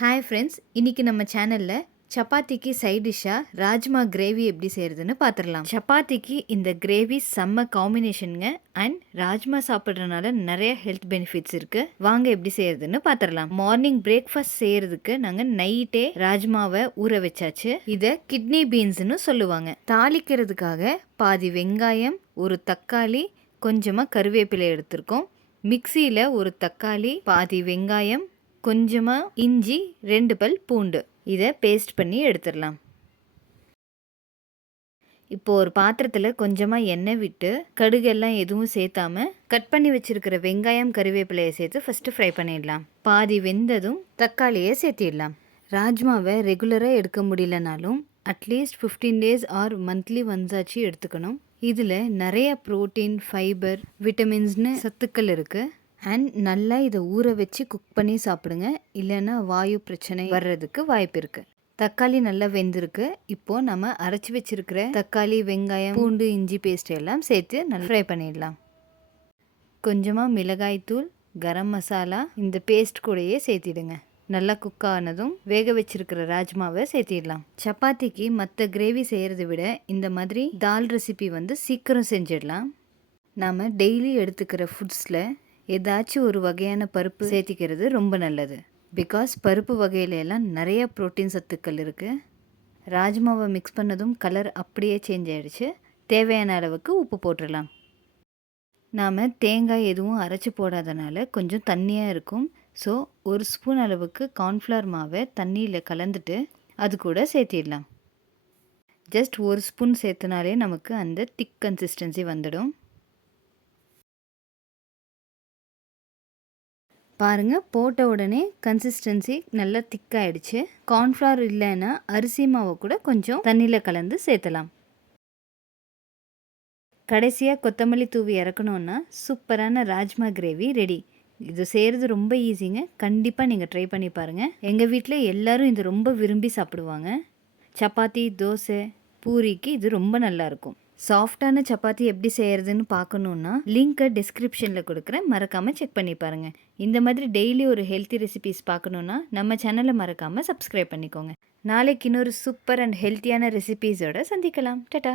Hi friends, இன்றைக்கி நம்ம சேனலில் சப்பாத்திக்கு சைட் டிஷ்ஷாக ராஜ்மா கிரேவி எப்படி செய்கிறதுன்னு பார்த்துடலாம். சப்பாத்திக்கு இந்த கிரேவி செம்ம காம்பினேஷனுங்க. அண்ட் ராஜ்மா சாப்பிட்றதுனால நிறைய ஹெல்த் பெனிஃபிட்ஸ் இருக்குது. வாங்க எப்படி செய்கிறதுன்னு பார்த்துடலாம். மார்னிங் பிரேக்ஃபாஸ்ட் செய்கிறதுக்கு நாங்கள் நைட்டே ராஜ்மாவை ஊற வச்சாச்சு. இதை கிட்னி பீன்ஸ்னு சொல்லுவாங்க. தாளிக்கிறதுக்காக பாதி வெங்காயம், ஒரு தக்காளி, கொஞ்சமாக கருவேப்பிலை எடுத்திருக்கோம். மிக்சியில் ஒரு தக்காளி, பாதி வெங்காயம், கொஞ்சமாக இஞ்சி, 2 பல் பூண்டு, இதை பேஸ்ட் பண்ணி எடுத்துடலாம். இப்போது ஒரு பாத்திரத்தில் கொஞ்சமாக எண்ணெய் விட்டு கடுகெல்லாம் எதுவும் சேர்த்தாம கட் பண்ணி வச்சுருக்கிற வெங்காயம், கருவேப்பிலையை சேர்த்து ஃபஸ்ட்டு ஃப்ரை பண்ணிடலாம். பாதி வெந்ததும் தக்காளியை சேர்த்திடலாம். ராஜ்மாவை ரெகுலராக எடுக்க முடியலனாலும் அட்லீஸ்ட் 15 டேஸ் ஆர் மந்த்லி ஒன்ஸாச்சு எடுத்துக்கணும். இதில் நிறைய ப்ரோட்டீன், ஃபைபர், விட்டமின்ஸ்னு சத்துக்கள் இருக்குது. அண்ட் நல்லா இதை ஊற வச்சு குக் பண்ணி சாப்பிடுங்க, இல்லைன்னா வாயு பிரச்சனை வர்றதுக்கு வாய்ப்பு இருக்குது. தக்காளி நல்லா வெந்திருக்கு. இப்போது நம்ம அரைச்சி வச்சுருக்கிற தக்காளி, வெங்காயம், பூண்டு, இஞ்சி பேஸ்ட் எல்லாம் சேர்த்து நல்லா ஃப்ரை பண்ணிடலாம். கொஞ்சமாக மிளகாய்த்தூள், கரம் மசாலா இந்த பேஸ்ட் கூடயே சேர்த்திடுங்க. நல்லா குக் ஆனதும் வேக வச்சிருக்கிற ராஜ்மாவை சேர்த்திடலாம். சப்பாத்திக்கு மற்ற கிரேவி செய்கிறத விட இந்த மாதிரி தால் ரெசிபி சீக்கிரம் செஞ்சிடலாம். நாம் டெய்லி எடுத்துக்கிற ஃபுட்ஸில் ஏதாச்சும் ஒரு வகையான பருப்பு சேர்த்திக்கிறது ரொம்ப நல்லது. பிகாஸ் பருப்பு வகையிலெல்லாம் நிறைய ப்ரோட்டீன் சத்துக்கள் இருக்குது. ராஜ்மாவை மிக்ஸ் பண்ணதும் கலர் அப்படியே சேஞ்ச் ஆகிடுச்சு. தேவையான அளவுக்கு உப்பு போட்டுடலாம். நாம் தேங்காய் எதுவும் அரைச்சி போடாதனால கொஞ்சம் தண்ணியாக இருக்கும். ஸோ 1 ஸ்பூன் அளவுக்கு கார்ன்ஃப்ளவர் மாவை தண்ணியில் கலந்துட்டு அது கூட சேர்த்திடலாம். ஜஸ்ட் 1 ஸ்பூன் சேர்த்தனாலே நமக்கு அந்த திக் கன்சிஸ்டன்சி வந்துடும். பாருங்கள், போட்ட உடனே கன்சிஸ்டன்சி நல்லா திக்காயிடுச்சு. கார்ன்ஃப்ளவர் இல்லைன்னா அரிசி மாவை கூட கொஞ்சம் தண்ணியில் கலந்து சேர்த்தலாம். கடைசியாக கொத்தமல்லி தூவி இறக்கணுன்னா சூப்பரான ராஜ்மா கிரேவி ரெடி. இது செய்கிறது ரொம்ப ஈஸிங்க. கண்டிப்பாக நீங்கள் ட்ரை பண்ணி பாருங்கள். எங்கள் வீட்டில் எல்லோரும் இது ரொம்ப விரும்பி சாப்பிடுவாங்க. சப்பாத்தி, தோசை, பூரிக்கு இது ரொம்ப நல்லாயிருக்கும். சாஃப்டான சப்பாத்தி எப்படி செய்கிறதுன்னு பார்க்கணுன்னா லிங்க்கை டிஸ்கிரிப்ஷனில் கொடுக்குறேன், மறக்காமல் செக் பண்ணி பாருங்கள். இந்த மாதிரி டெய்லி ஒரு ஹெல்த்தி ரெசிபீஸ் பார்க்கணுன்னா நம்ம சேனலை மறக்காமல் சப்ஸ்கிரைப் பண்ணிக்கோங்க. நாளைக்கு இன்னொரு சூப்பர் அண்ட் ஹெல்த்தியான ரெசிபீஸோடு சந்திக்கலாம். டாடா.